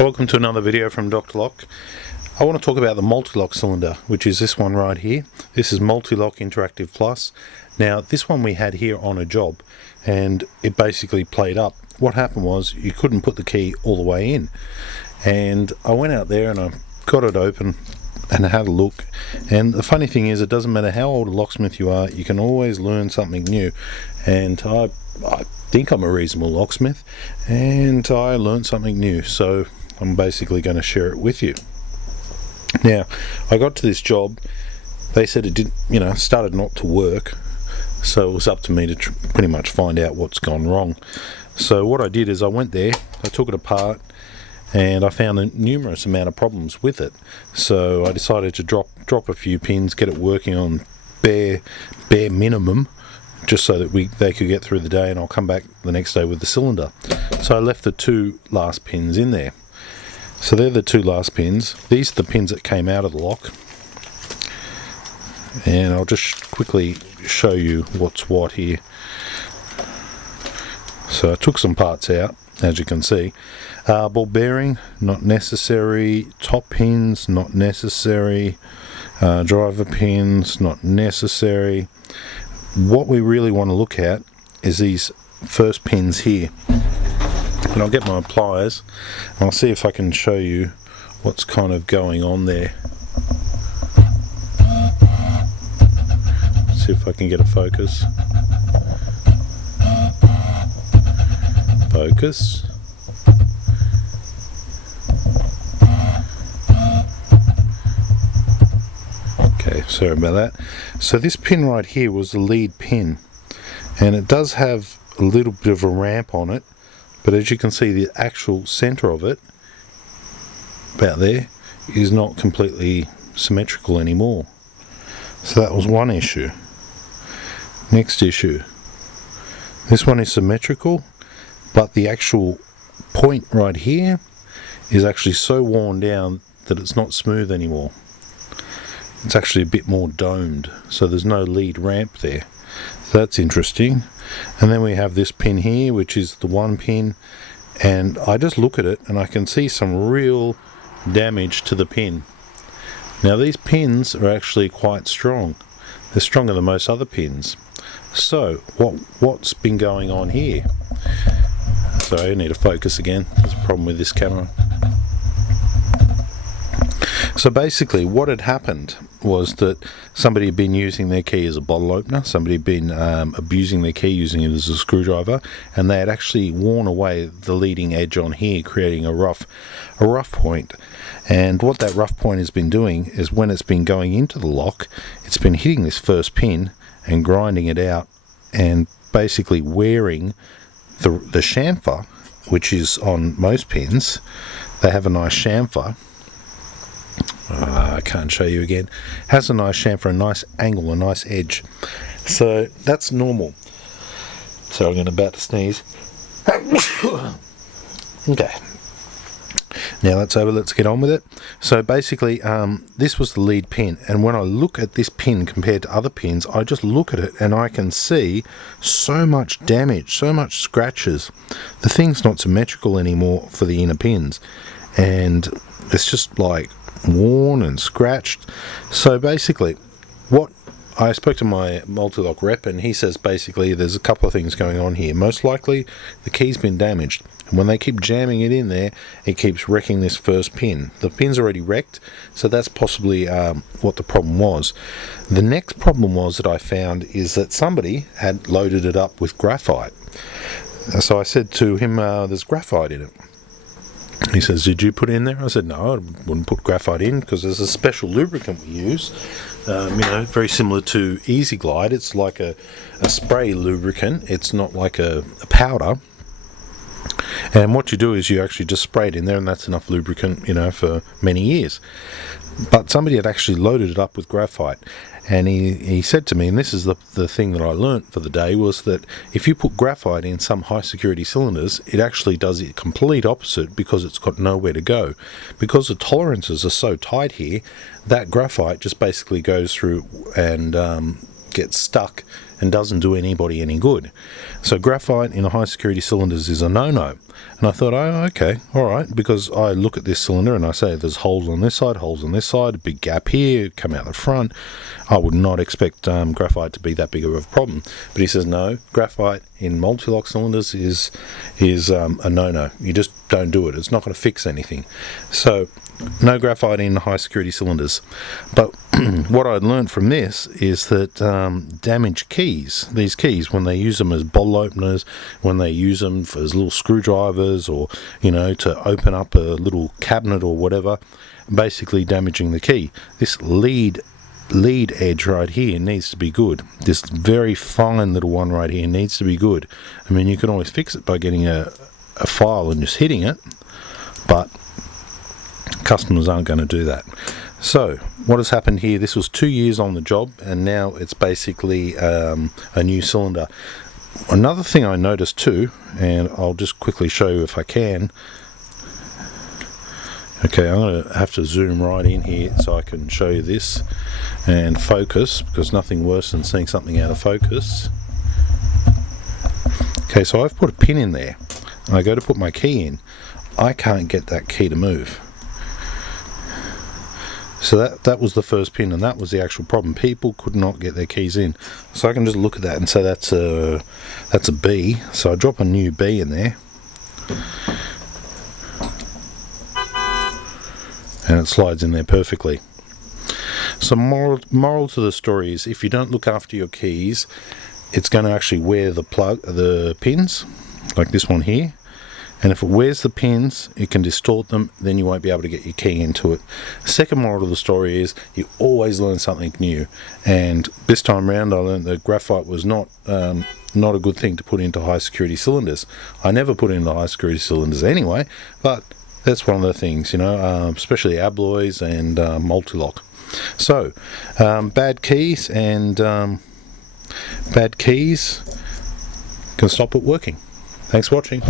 Welcome to another video from Dr. Lock. I want to talk about the Mul-T-Lock cylinder, which is this one right here. This is Mul-T-Lock Interactive Plus. Now this one we had here on a job and it basically played up. What happened was you couldn't put the key all the way in, and I went out there and I got it open and had a look, and the funny thing is it doesn't matter how old a locksmith you are, you can always learn something new. And I think I'm a reasonable locksmith and I learned something new, so I'm basically going to share it with you. Now I got to this job, they said it didn't, started not to work, so it was up to me to pretty much find out what's gone wrong. So what I did is I went there, I took it apart, and I found a numerous amount of problems with it. So I decided to drop a few pins, get it working on bare minimum, just so that they could get through the day, and I'll come back the next day with the cylinder. So I left the two last pins in there. So they're the two last pins. These are the pins that came out of the lock, and I'll just quickly show you what's what here. So I took some parts out, as you can see. Ball bearing, not necessary. Top pins, not necessary. Driver pins, not necessary. What we really want to look at is these first pins here. And I'll get my pliers and I'll see if I can show you what's kind of going on there. See if I can get a focus. Focus. Okay, sorry about that. So this pin right here was the lead pin, and it does have a little bit of a ramp on it, but as you can see, the actual center of it, about there, is not completely symmetrical anymore. So that was one issue. Next issue, this one is symmetrical, but the actual point right here is actually so worn down that it's not smooth anymore. It's actually a bit more domed, so there's no lead ramp there. So that's interesting. And then we have this pin here, which is the one pin, and I just look at it and I can see some real damage to the pin. Now these pins are actually quite strong. They're stronger than most other pins. So what's been going on here? Sorry, I need to focus again. There's a problem with this camera. So basically what had happened was that somebody had been using their key as a bottle opener, somebody had been abusing their key, using it as a screwdriver, and they had actually worn away the leading edge on here, creating a rough point. And what that rough point has been doing is, when it's been going into the lock, it's been hitting this first pin and grinding it out and basically wearing the chamfer, which is on most pins. They have a nice chamfer. I can't show you again. Has a nice chamfer, a nice angle, a nice edge. So that's normal. So I'm about to sneeze. Okay. Now that's over, let's get on with it. So basically, this was the lead pin, and when I look at this pin compared to other pins, I just look at it and I can see so much damage, so much scratches. The thing's not symmetrical anymore for the inner pins, and it's just like worn and scratched. So basically, what I spoke to my Mul-T-Lock rep, and he says basically there's a couple of things going on here. Most likely the key's been damaged, and when they keep jamming it in there, it keeps wrecking this first pin. The pin's already wrecked, so that's possibly what the problem was. The next problem was that I found is that somebody had loaded it up with graphite. So I said to him, there's graphite in it. He says, did you put it in there? I said, no, I wouldn't put graphite in, because there's a special lubricant we use, very similar to Easy Glide. It's like a spray lubricant. It's not like a powder. And what you do is you actually just spray it in there, and that's enough lubricant, for many years. But somebody had actually loaded it up with graphite, and he said to me, and this is the thing that I learnt for the day, was that if you put graphite in some high security cylinders, it actually does the complete opposite, because it's got nowhere to go. Because the tolerances are so tight here, that graphite just basically goes through and gets stuck and doesn't do anybody any good. So graphite in the high security cylinders is a no-no. And I thought, oh, okay, all right, because I look at this cylinder and I say there's holes on this side, a big gap here, come out the front. I would not expect graphite to be that big of a problem. But he says, no, graphite in Mul-T-Lock cylinders is a no-no. You just don't do it. It's not going to fix anything. So no graphite in high security cylinders. But what I'd learned from this is that damaged keys, these keys, when they use them as bottle openers, when they use them as little screwdrivers, or to open up a little cabinet or whatever, basically damaging the key. This lead edge right here needs to be good. This very fine little one right here needs to be good. I mean, you can always fix it by getting a file and just hitting it, but customers aren't going to do that. So what has happened here, this was 2 years on the job, and now it's basically a new cylinder. Another thing I noticed too, and I'll just quickly show you if I can. Okay, I'm going to have to zoom right in here so I can show you this and focus, because nothing worse than seeing something out of focus. Okay, so I've put a pin in there. I go to put my key in. I can't get that key to move. So that was the first pin, and that was the actual problem. People could not get their keys in. So I can just look at that and say that's a B. So I drop a new B in there, and it slides in there perfectly. So moral to the story is, if you don't look after your keys, it's going to actually wear the pins, like this one here. And if it wears the pins, it can distort them, then you won't be able to get your key into it. Second moral of the story is, you always learn something new. And this time round I learned that graphite was not a good thing to put into high security cylinders. I never put it into high security cylinders anyway, but that's one of the things, especially abloys and Mul-T-Lock. So bad keys can stop it working. Thanks for watching.